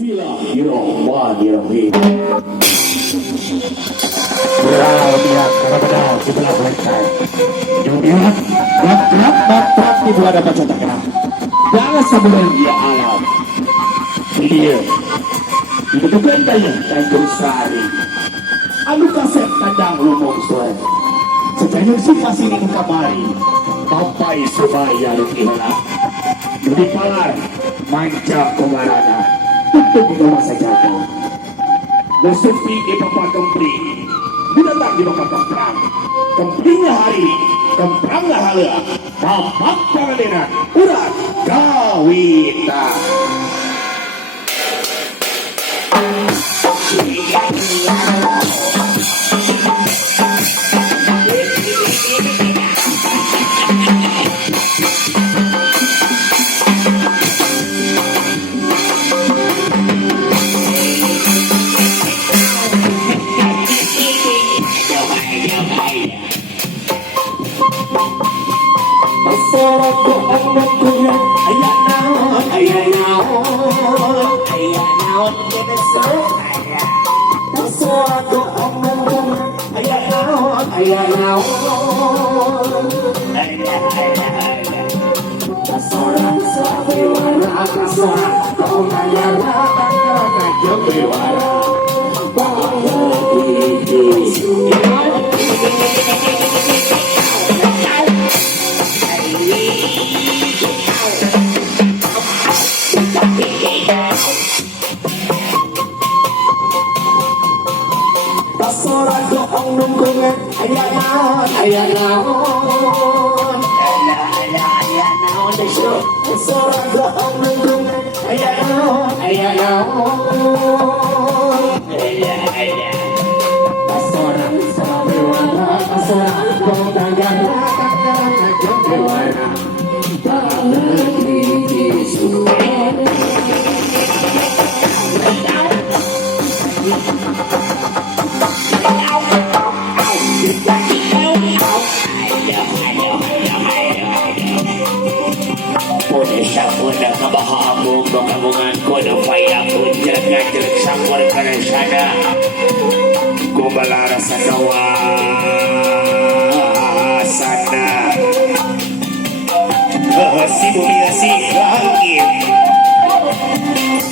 Bismillahirrahmanirrahim. Berapa benar sebelah belakang. Kemudian bak di buah dapat contohnya. Jangan sampai Ya alam. video dibutuhkan banyak Tanjung Sari. Anu kaset kandang lumung suara. Sejajar si kasih ini kamari. Papai supaya rupiah. Jadi palar manca pengarana. Untuk di rumah saja. Bersupi di bapak kempri. Binatang di bapak kemprang. Kemprinya hari. Kemprangnya hala. Bapak pangadena. Urat Gawita.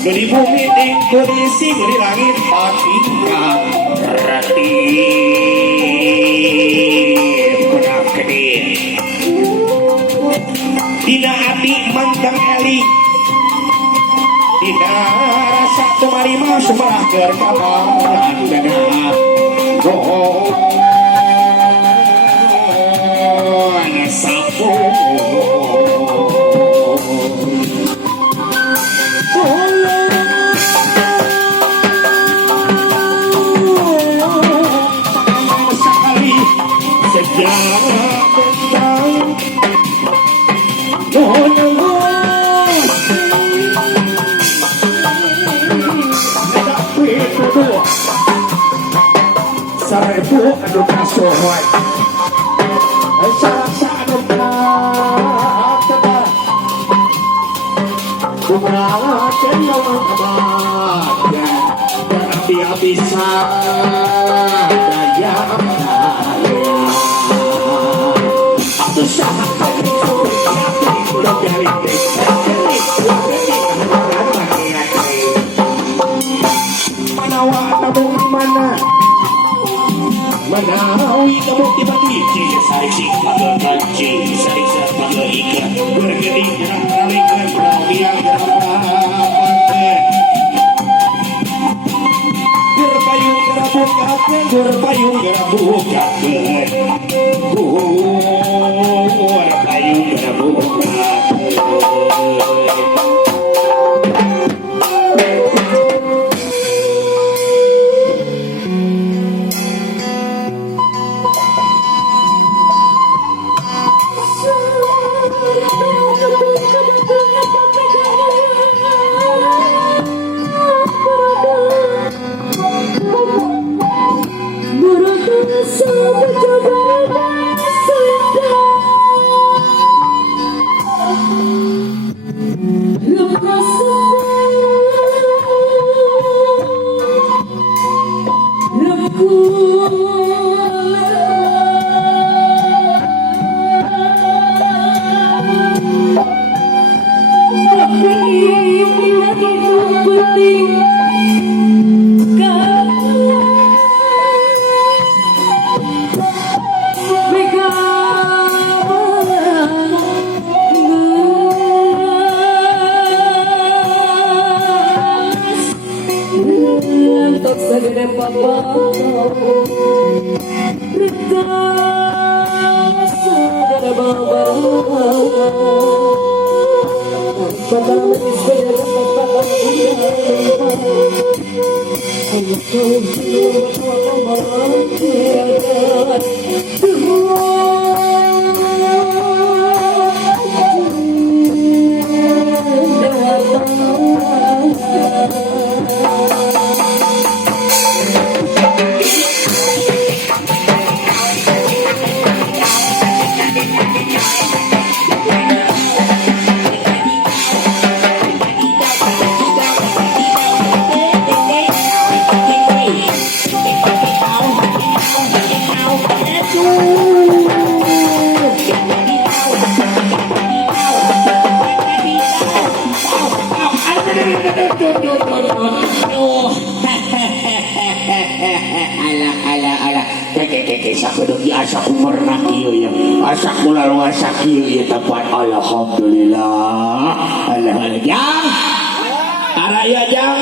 Di bumi di kondisi di langit patingkan rati kunak kedin dina hati mantang eli dina rasa temarima sumpah kerkapangan dana gohong sapu Sarebu adu kasuhai Sarasa adu kata Bunga cenderung kebahagia Dan dia bisa Daya kaya Susah Manawa tabung mana Manawi kamu tiba-tiba sarik sih pada kanci sarik sih pada ikan bergeding kalikan yang berpayung gerabuk kakek berpayung gerabuk kakek berpayung gerabuk kakek begitu penting untuk segede papa rekas segede baba papa segede papa ayah kau asa ku pernah kieu ya asa ku lalu asa kieu ya tepat alhamdulillah Allah jang araya jang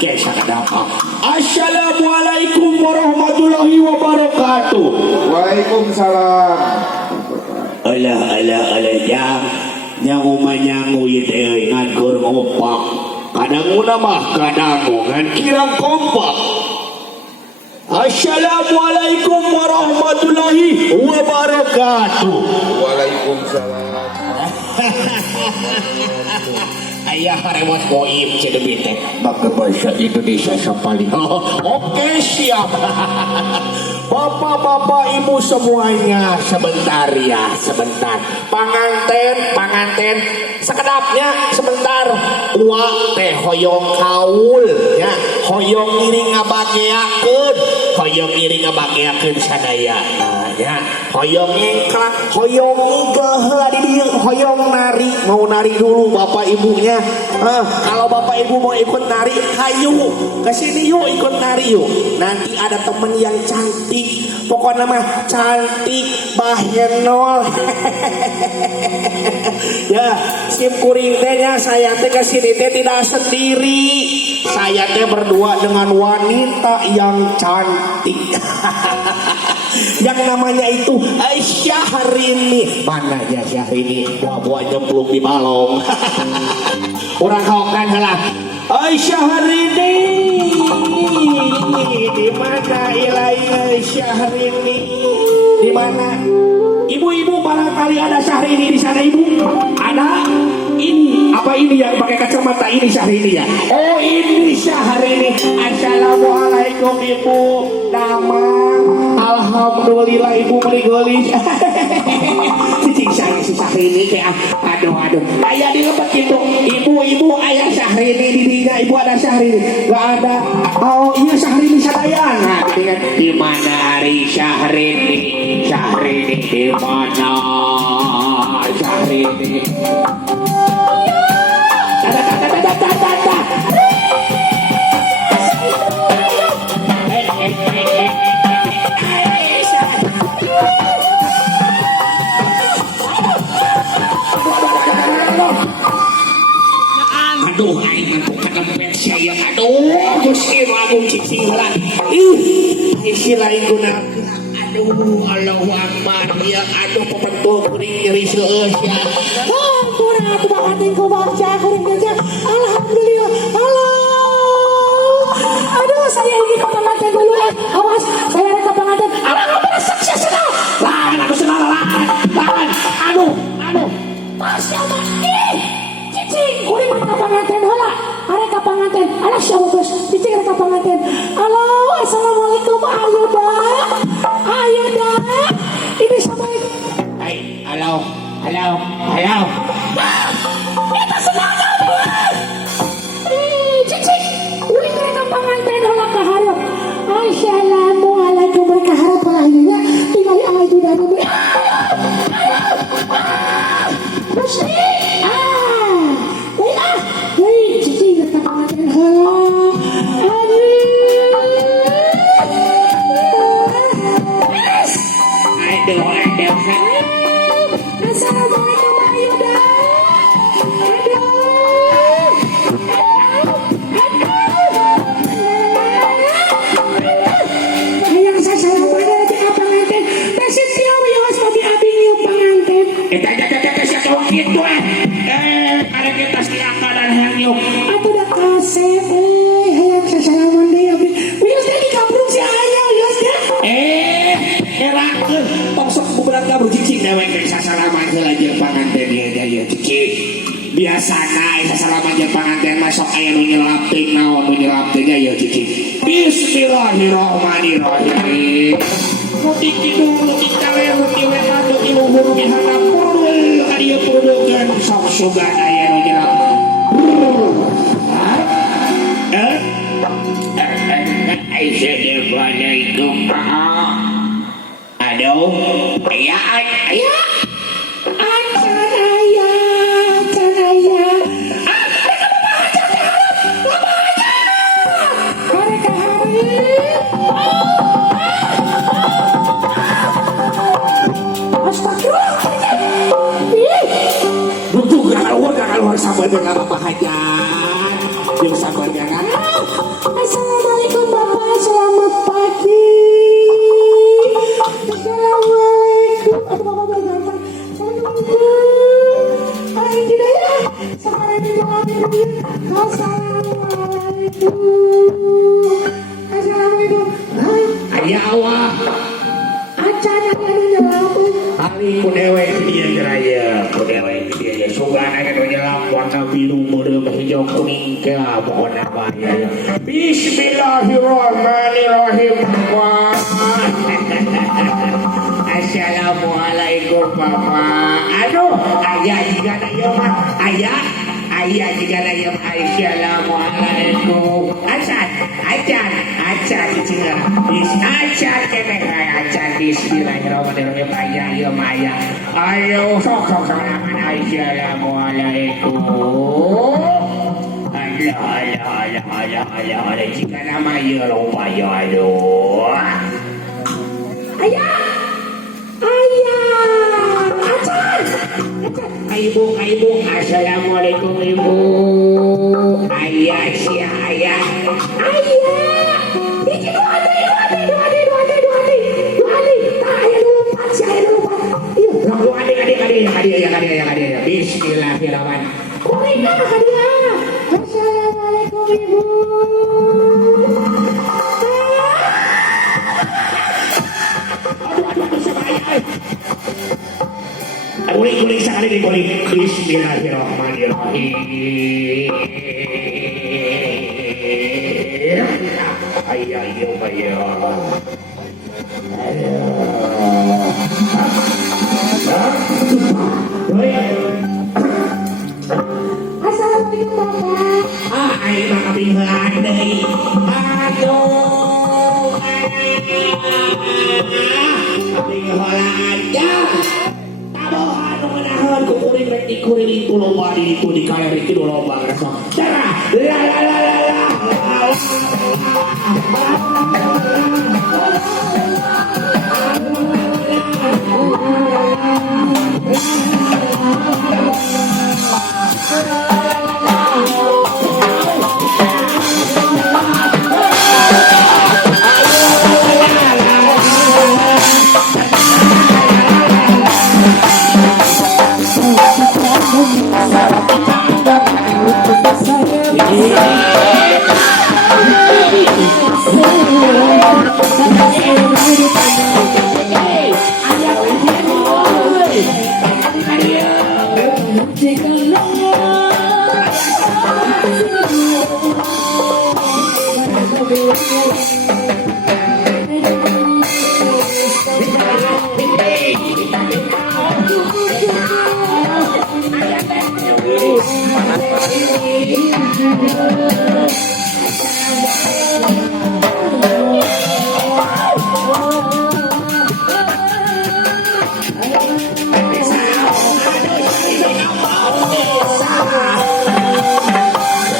kisah kenapa assalamualaikum warahmatullahi wabarakatuh. Waalaikumsalam. ala jang nyangu manyangu ieu ngagur ngopak kadang mah kadang ngan kirang kompak. Assalamualaikum warahmatullahi wabarakatuh. Waalaikumsalam. Ayah rewat goib cedebit teh pakai bahasa Indonesia paling. Oke siap. Bapak-bapak ibu semuanya sebentar ya sebentar. Panganten sekedapnya sebentar. Uak teh hoyong kaul ya hoyong iri ngabageakeun hoyong iri ngabageakeun sadaya ya hoyong ngengklak hoyong ngeheula di dieu hoyong nari mau nari dulu bapak ibunya. Kalau bapak ibu mau ikut nari hayu kesini yuk ikut nari yuk nanti ada temen yang cantik pokoknya mah cantik bahenol. Ya sim kuring tehnya saya teh kesini teh tidak sendiri saya teh berdua dengan wanita yang cantik. Yang namanya itu Syahrini. Mana ya Syahrini? Buah-buah nyemplung di balong. Orang kaokan lah. Syahrini. Di mana ilai Syahrini? Di mana? Ibu-ibu barangkali ada Syahrini di sana ibu? Ada? Ini apa ini yang pakai kacamata ini Syahrini ya? Oh ini Syahrini. Assalamualaikum ibu. Nama alhamdulillah ibu merigolis. Cicing saya si Syahrini kayak aduh. Ayah dilebet gitu. Ibu ayah Syahrini di dinya ibu ada Syahrini. Gak ada. Oh iya Syahrini sadayan. Nah di mana hari Syahrini? Syahrini di mana? Syahrini. Aduh, aing mah kagempet saya. Aduh, Gusti Agung cicing lah. Isi lain guna. Aduh, Allahu Akbar ya. Aduh, pepentul kuring nyeri seueus ya. kurang atuh banget ku baca kuring aja. Alhamdulillah. Aduh, saya ingin ke pengantin dulu ya. Awas, saya ada ke pengantin. Aduh, sukses sudah. Lahan aku senang lahan. Aduh. Masya Allah. Cicing, kuring mah ka pengantin heula. Are ka pengantin. Alah sia bos. Cicing ka pengantin. Halo, assalamualaikum ayo dah. Ini sama Halo. Kita semuanya cicing, kuring ka pengantin heula ka hareup. Assalamualaikum mereka harap lahirnya tinggal aja dari Gusti. Baiklah. panganten heula. Aduh. Assalamualaikum Ayuda. Hayang sasalaman di panganten. Tasik tiaw yawas pati abing yung panganten. Siya tawag gitu ada kita silakan dan hayang yuk. Ato dah kasep hayang sasalaman di abing. Wios tadi kabrung si ayah wios dah. Erakeun tong sok buberat kabur cicing dewek ke sasalaman heula jeung panganten dia cicing. Biasana sasalaman jeung panganten masuk aya nu nyelapting naon nu nyelapting ya cicing. Bismillahirrahmanirrahim. Nuti kidung, nuti kaler, nuti wetan, nuti luhur, nuti handap, purul, kadieu purugan, sok sugan aya nu nyelap. Assalamualaikum Pak. Aduh, ayah. Acan ayah. Mereka hari. Butuh gak keluar sabar dengan Bapak Hajan. Yang sabar dengan. Assalamualaikum Bapak, selamat pagi. Assalamualaikum. Aduh Bapak bergambar. Assalamualaikum. Ay tidak ya. Sekarang ini doain. Assalamualaikum. Ayah awak. Acan ayah nyelamun. Hari kudewek dia jeraya. Kudewek dia ya. Sugan aja nu nyelam warna biru meureum hijau kuning ke pokona bahaya. Bismillahirrahmanirrahim. Assalamualaikum Bapak. Aduh, ayah juga na ieu mah. Ayah juga na ieu. Assalamualaikum. Acan cicing. Acan keneh acan. Bismillahirrahmanirrahim. Ayah ieu mah ayah. Ayo sok salaman. Assalamualaikum. Allah. Jika nama ieu lupa ya aduh. Ayah. Acan. Ibu, assalamualaikum ibu. Ayah. Iki dua hati. Tak ayah dulu empat, si ayah dulu empat. Iya. Hadiah. Bismillahirrahmanirrahim. Kurina hadiah. Assalamualaikum ibu. Aduh, sama ayah. Guling sekali nih guling. Bismillahirrahmanirrahim. Ayah. Assalamualaikum Bapak. Ayah mah kabingelan deui. Aduh. Kabingelan aja. Tabohan nu ngeunaheun ku kuring rek dikuring ku loba di itu di kaleri kitu loba rasa. Cara la.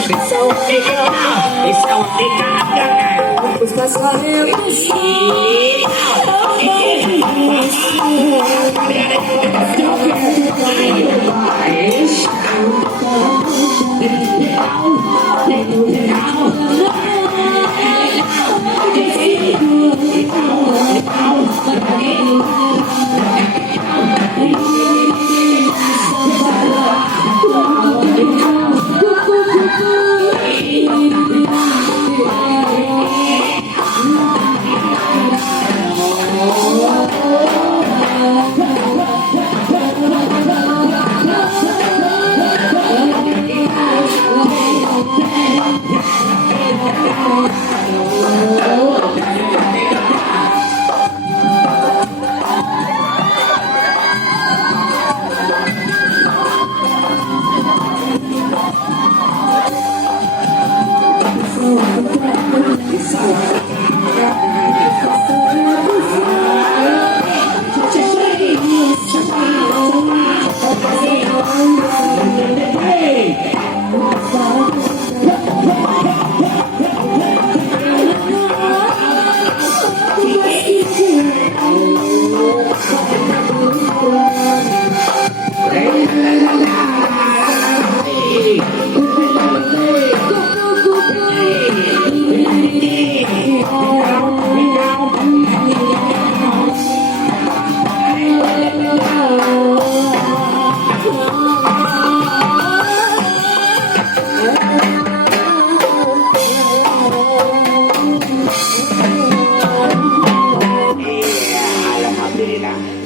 It's okay. Kali ada yang joget. Ayo guys.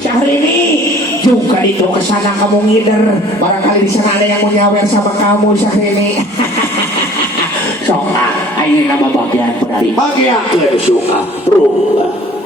Syahrini juga itu kesana kamu ngider, barangkali di sana ada yang mau nyawer sama kamu Syahrini. Soka, ini nama bagian berarti bagian ke suka rumah.